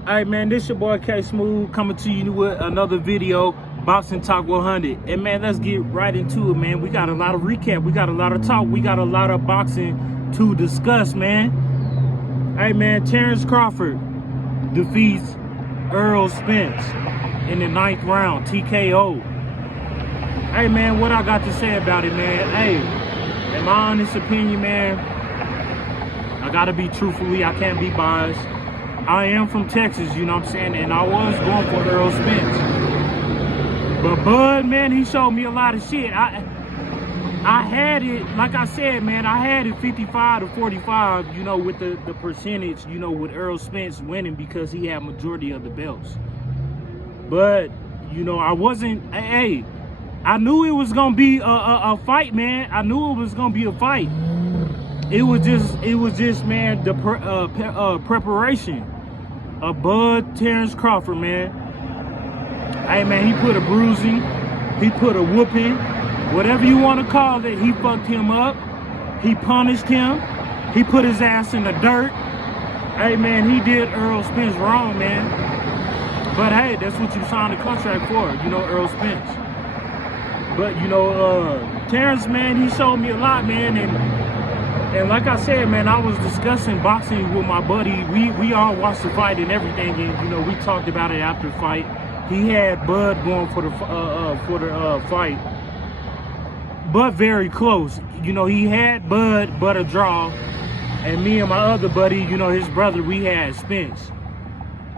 Alright, man, this your boy K Smooth coming to you with another video, Boxing Talk 100. And man, let's get right into it, man. We got a lot of recap, we got a lot of talk, we got a lot of boxing to discuss, man. Hey man, Terrence Crawford defeats Errol Spence in the 9th round, TKO. Hey man, what I got to say about it, man? Hey, in my honest opinion, man, I gotta be truthfully, I can't be biased. I am from Texas, you know what I'm saying? And I was going for Errol Spence. But Bud, man, he showed me a lot of shit. I had it, like I said, man, I had it 55 to 45, you know, with the percentage, you know, with Errol Spence winning because he had majority of the belts. But, you know, I wasn't, hey, I knew it was going to be a fight, man. I knew it was going to be a fight. It was just, man, the preparation of Bud Terrence Crawford, man. Hey, man, he put a bruising, he put a whooping, whatever you want to call it. He fucked him up. He punished him. He put his ass in the dirt. Hey, man, he did Errol Spence wrong, man. But hey, that's what you signed a contract for, you know, Errol Spence. But you know, Terrence, man, he showed me a lot, man, and like I said, man, I was discussing boxing with my buddy. We all watched the fight and everything, and you know, we talked about it after the fight. He had Bud going for the fight, but very close. You know, he had Bud, but a draw, and me and my other buddy, you know, his brother, we had Spence.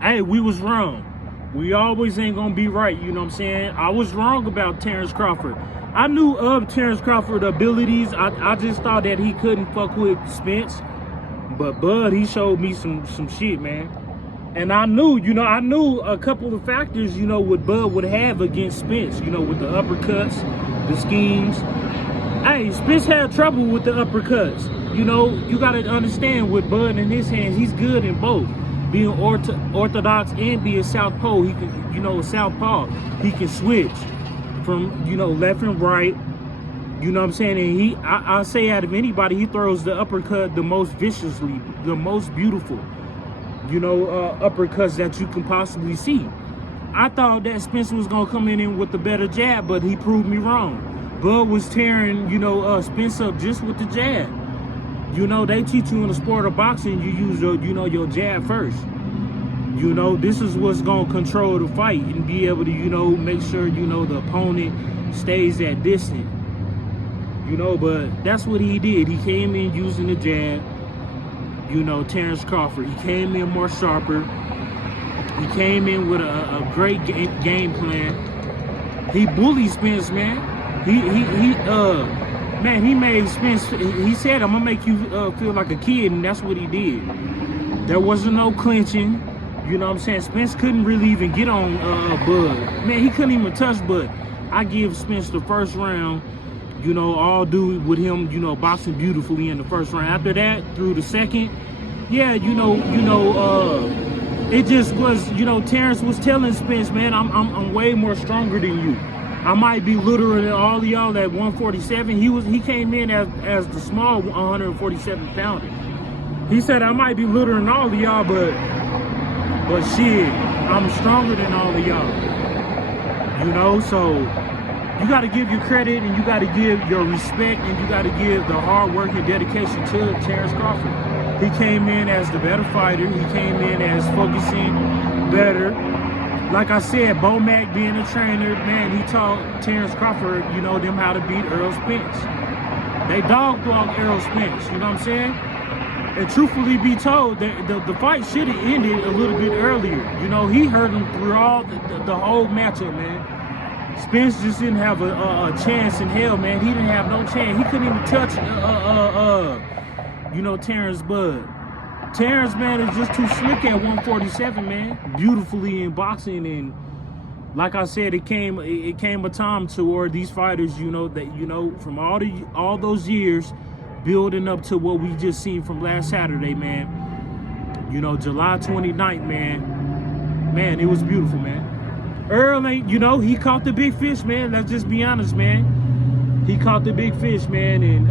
Hey, we was wrong. We always ain't gonna be right, you know what I'm saying? I was wrong about Terrence Crawford. I knew of Terrence Crawford's abilities. I just thought that he couldn't fuck with Spence. But Bud, he showed me some shit, man. And I knew, you know, I knew a couple of factors, you know, what Bud would have against Spence, you know, with the uppercuts, the schemes. Hey, Spence had trouble with the uppercuts. You know, you gotta understand with Bud in his hands, he's good in both. Being orthodox and being southpaw, he can, you know, southpaw, he can switch from, you know, left and right, you know what I'm saying? And I say out of anybody, he throws the uppercut the most viciously, the most beautiful, you know, uppercuts that you can possibly see. I thought that Spence was gonna come in with the better jab, but he proved me wrong. Bud was tearing, you know, Spence up just with the jab. You know, they teach you in the sport of boxing, you use your, you know, your jab first. You know, this is what's going to control the fight and be able to, you know, make sure, you know, the opponent stays at distance. You know, but that's what he did. He came in using the jab, you know, Terrence Crawford. He came in more sharper. He came in with a great game plan. He bullied Spence, man. Man, he made Spence, he said, I'm going to make you feel like a kid, and that's what he did. There wasn't no clinching, you know what I'm saying? Spence couldn't really even get on Bud. Man, he couldn't even touch Bud. I give Spence the first round, you know, all due with him, you know, boxing beautifully in the first round. After that, through the second, yeah, you know, it just was, you know, Terrence was telling Spence, man, I'm way more stronger than you. I might be littler than all of y'all at 147. He came in as the small 147 pounder. He said I might be littler than all of y'all, but shit, I'm stronger than all of y'all. You know, so you got to give your credit and you got to give your respect and you got to give the hard work and dedication to Terrence Crawford. He came in as the better fighter. He came in as focusing better. Like I said, Bomac being a trainer, man, he taught Terrence Crawford, you know, them how to beat Errol Spence. They dog-walked Errol Spence, you know what I'm saying? And truthfully be told, the fight should have ended a little bit earlier. You know, he hurt him through all the whole matchup, man. Spence just didn't have a chance in hell, man. He didn't have no chance. He couldn't even touch, you know, Terrence Bud. Terrence, man, is just too slick at 147, man. Beautifully in boxing, and like I said, it came a time to where these fighters, you know, that, you know, from all those years building up to what we just seen from last Saturday, man. You know, July 29th, man, it was beautiful, man. Errol ain't, you know, he caught the big fish, man. Let's just be honest, man. He caught the big fish, man, and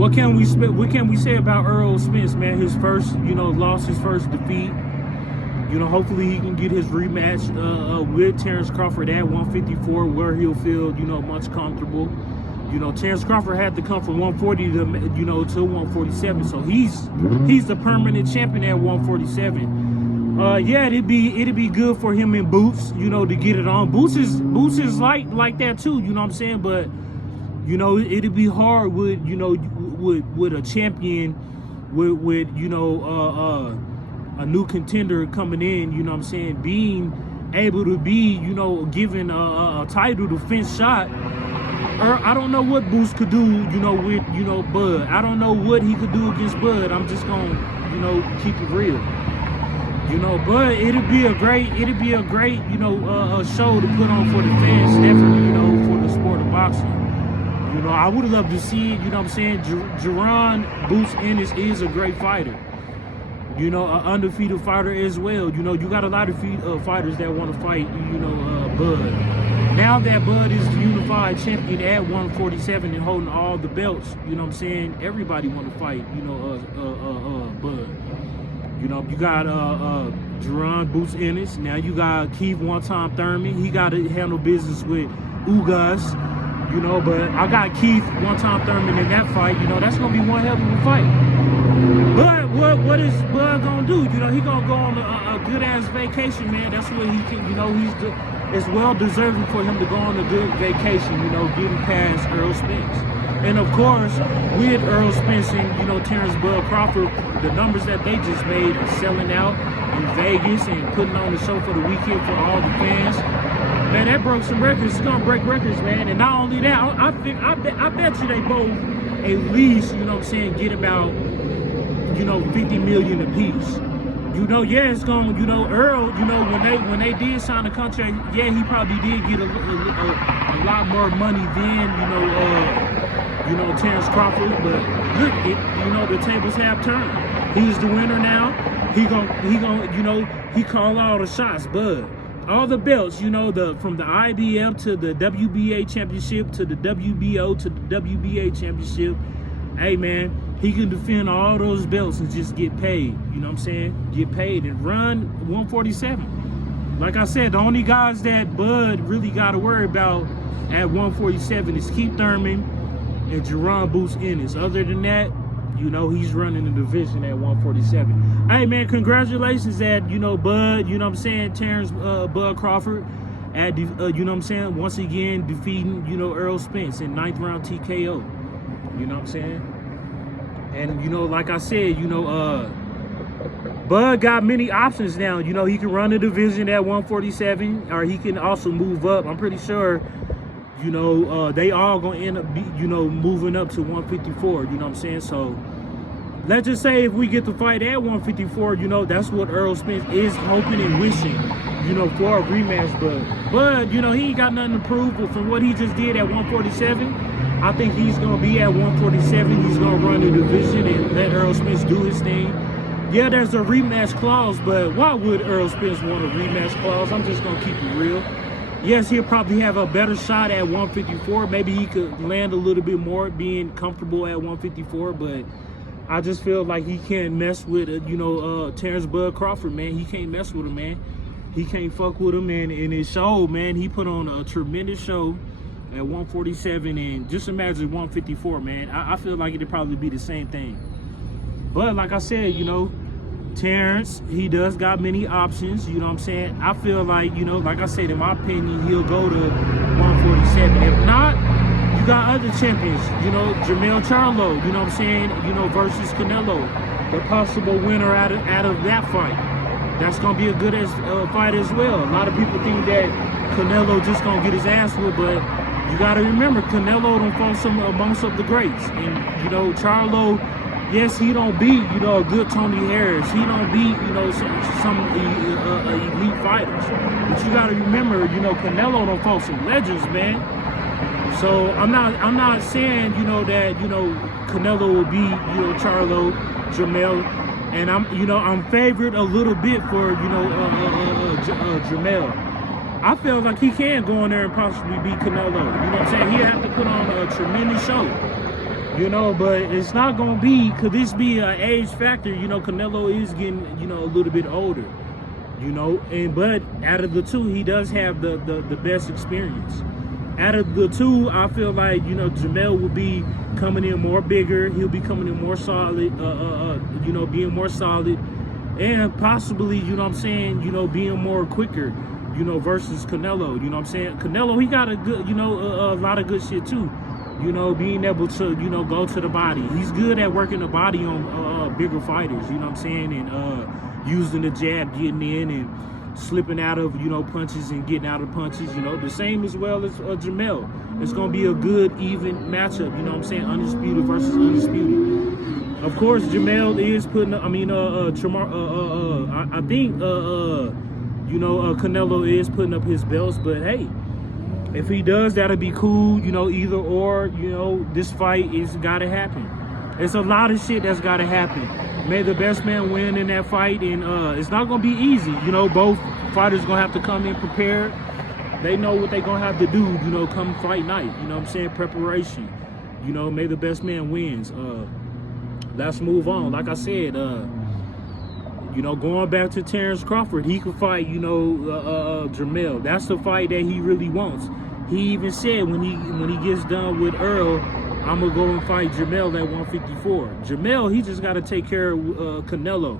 What can we say about Errol Spence, man? His first, lost his first defeat. Hopefully he can get his rematch with Terrence Crawford at 154, where he'll feel, much comfortable. Terrence Crawford had to come from 140 to 147, so he's the permanent champion at 147. Yeah, it'd be good for him in Boots, to get it on. Boots is like that too, you know what I'm saying? But it'd be hard with with a champion, with a new contender coming in, you know what I'm saying, being able to be, given a title defense shot. Or I don't know what Boots could do, with, Bud. I don't know what he could do against Bud. I'm just gonna, keep it real. But it'd be a great, show to put on for the fans, definitely, for the sport of boxing. I would love to see it, Jerron Boots Ennis is a great fighter. An undefeated fighter as well. You got a lot of fighters that want to fight, Bud. Now that Bud is the unified champion at 147 and holding all the belts, everybody want to fight, Bud. You got Jerron Boots Ennis. Now you got Keith One-Time Thurman. He got to handle business with Ugas, but I got Keith One-Time Thurman in that fight. That's going to be one hell of a fight. But what is Bud gonna do? He gonna go on a good ass vacation, man. That's what he can. It's well deserving for him to go on a good vacation. Getting past Errol Spence, and of course with Errol Spence and Terrence Bud Crawford, the numbers that they just made are selling out in Vegas and putting on the show for the weekend for all the fans. Man, that broke some records. It's gonna break records, man. And not only that, I bet you they both at least, get about 50 million apiece. Yeah, it's going, Errol, when they did sign the contract, yeah, he probably did get a lot more money than, Terrence Crawford, but look, the tables have turned. He's the winner now. He called all the shots, Bud. All the belts, from the IBF to the WBA championship to the WBO to the WBA championship. Hey, man, he can defend all those belts and just get paid. You know what I'm saying? Get paid and run 147. Like I said, the only guys that Bud really got to worry about at 147 is Keith Thurman and Jerron Boots Ennis. Other than that, he's running the division at 147. Hey, man, congratulations at, Bud, Terrence Bud Crawford at, once again defeating, Errol Spence in 9th round TKO. You know what I'm saying? And, like I said, Bud got many options now. He can run the division at 147, or he can also move up. I'm pretty sure, they all going to end up, moving up to 154. You know what I'm saying? So, let's just say if we get the fight at 154, that's what Errol Spence is hoping and wishing, for a rematch. But he ain't got nothing to prove. But from what he just did at 147, I think he's going to be at 147. He's going to run the division and let Errol Spence do his thing. Yeah, there's a rematch clause, but why would Errol Spence want a rematch clause? I'm just going to keep it real. Yes, he'll probably have a better shot at 154. Maybe he could land a little bit more being comfortable at 154, but I just feel like he can't mess with, Terrence Bud Crawford, man. He can't mess with him, man. He can't fuck with him, and it showed, man. He put on a tremendous show at 147, and just imagine 154, man. I feel like it'd probably be the same thing. But like I said, Terrence, he does got many options, you know what I'm saying? I feel like, like I said, in my opinion, he'll go to 147. If not, you got other champions, Jermell Charlo, you know what I'm saying? Versus Canelo, the possible winner out of that fight. That's going to be a good fight as well. A lot of people think that Canelo just going to get his ass whooped, but you got to remember, Canelo don't fall amongst of the greats. And, Charlo, yes, he don't beat, a good Tony Harris. He don't beat, some elite fighters. But you got to remember, Canelo don't fall some legends, man. So I'm not saying, that, Canelo will beat, Charlo, Jermell. And I'm favored a little bit for, Jermell. I feel like he can go in there and possibly beat Canelo. You know what I'm saying? He'll have to put on a tremendous show. You know, but it's not gonna be, could this be an age factor? You know, Canelo is getting, you know, a little bit older. You know, but out of the two, he does have the best experience. Out of the two, I feel like, you know, Jamel will be coming in more bigger. He'll be coming in more solid, you know, being more solid, and possibly, you know what I'm saying, you know, being more quicker, you know, versus Canelo. You know what I'm saying? Canelo, he got a good, you know, a lot of good shit too. You know, being able to, you know, go to the body. He's good at working the body on bigger fighters, you know what I'm saying, and using the jab, getting in and slipping out of, you know, punches and getting out of punches, you know, the same as well as Jamel. It's going to be a good, even matchup, you know what I'm saying, Undisputed versus Undisputed. Of course, Jamel is putting, I think, you know, Canelo is putting up his belts, but hey, if he does, that'll be cool, you know, either or, you know, this fight is gotta happen. It's a lot of shit that's gotta happen. May the best man win in that fight, and it's not gonna be easy. You know, both fighters gonna have to come in prepared. They know what they gonna have to do, you know, come fight night. You know what I'm saying? Preparation. You know, may the best man wins. Let's move on. Like I said, you know, going back to Terrence Crawford, he could fight, you know, Jamel. That's the fight that he really wants. He even said when he gets done with Errol, I'm gonna go and fight Jamel at 154. Jamel, he just gotta take care of Canelo.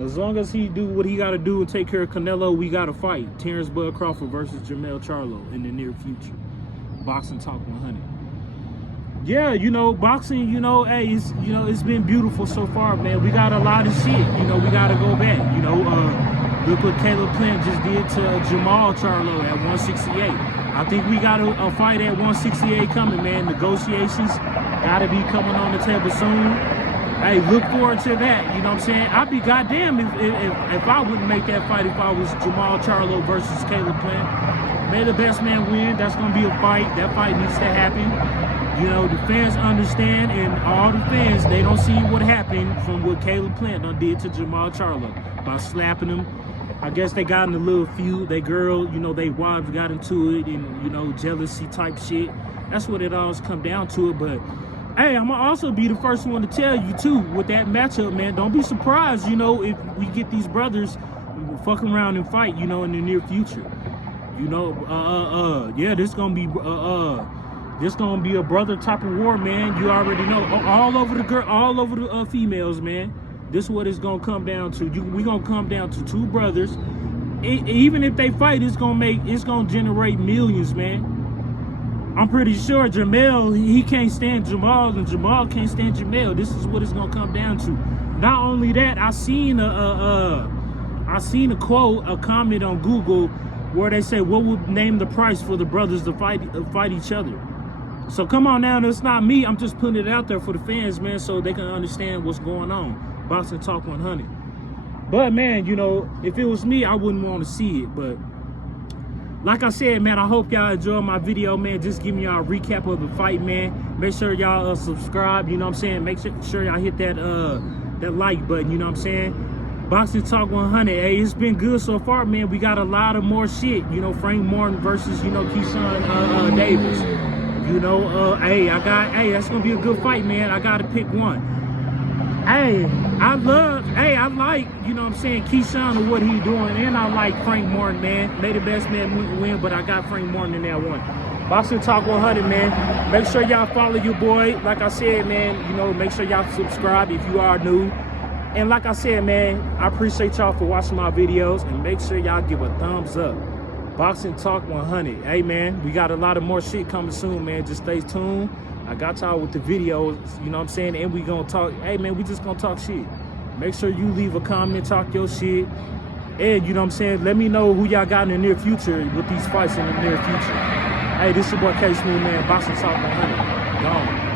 As long as he do what he gotta do and take care of Canelo, we gotta fight Terrence Bud Crawford versus Jamel Charlo in the near future. Boxing Talk 100. Yeah, you know, boxing, you know, hey, it's, you know, it's been beautiful so far, man. We got a lot of shit, you know, we got to go back, you know. Look what Caleb Plant just did to Jamal Charlo at 168. I think we got a fight at 168 coming, man. Negotiations got to be coming on the table soon. Hey, look forward to that, you know what I'm saying? I'd be goddamn if I wouldn't make that fight if I was Jamal Charlo versus Caleb Plant. May the best man win. That's going to be a fight. That fight needs to happen. You know, the fans understand, and all the fans, they don't see what happened from what Caleb Plant done did to Jamal Charlo by slapping him. I guess they got in a little feud. They girl, you know, they wives got into it, and, you know, jealousy type shit. That's what it always come down to it. But, hey, I'm going to also be the first one to tell you, too, with that matchup, man, don't be surprised, you know, if we get these brothers fuck around and fight, you know, in the near future. You know, yeah, this going to be, this gonna be a brother type of war, man. You already know. All over the females, man. This is what it's gonna come down to. We gonna come down to two brothers. Even if they fight, it's gonna generate millions, man. I'm pretty sure Jamel, he can't stand Jamal, and Jamal can't stand Jamel. This is what it's gonna come down to. Not only that, I seen a quote, a comment on Google where they say, what would name the price for the brothers to fight each other? So come on now, it's not me. I'm just putting it out there for the fans, man, so they can understand what's going on. Boxing Talk 100. But, man, you know, if it was me, I wouldn't want to see it. But like I said, man, I hope y'all enjoyed my video, man. Just giving y'all a recap of the fight, man. Make sure y'all subscribe, you know what I'm saying? Make sure y'all hit that that like button, you know what I'm saying? Boxing Talk 100. Hey, it's been good so far, man. We got a lot of more shit. You know, Frank Martin versus, you know, Keyshawn Davis. You know, hey, that's gonna be a good fight, man. I gotta pick one. Hey, I like, you know what I'm saying, Keyshawn and what he's doing, and I like Frank Martin, man. May the best man win, but I got Frank Martin in that one. Boxing Talk 100, man. Make sure y'all follow your boy. Like I said, man, you know, make sure y'all subscribe if you are new. And like I said, man, I appreciate y'all for watching my videos, and make sure y'all give a thumbs up. Boxing Talk 100. Hey, man, we got a lot of more shit coming soon, man. Just stay tuned. I got y'all with the videos, you know what I'm saying? And we gonna talk. Hey, man, we just gonna talk shit. Make sure you leave a comment, talk your shit. And, you know what I'm saying? Let me know who y'all got in the near future with these fights in the near future. Hey, this your boy K Smooth, man. Boxing Talk 100. Gone.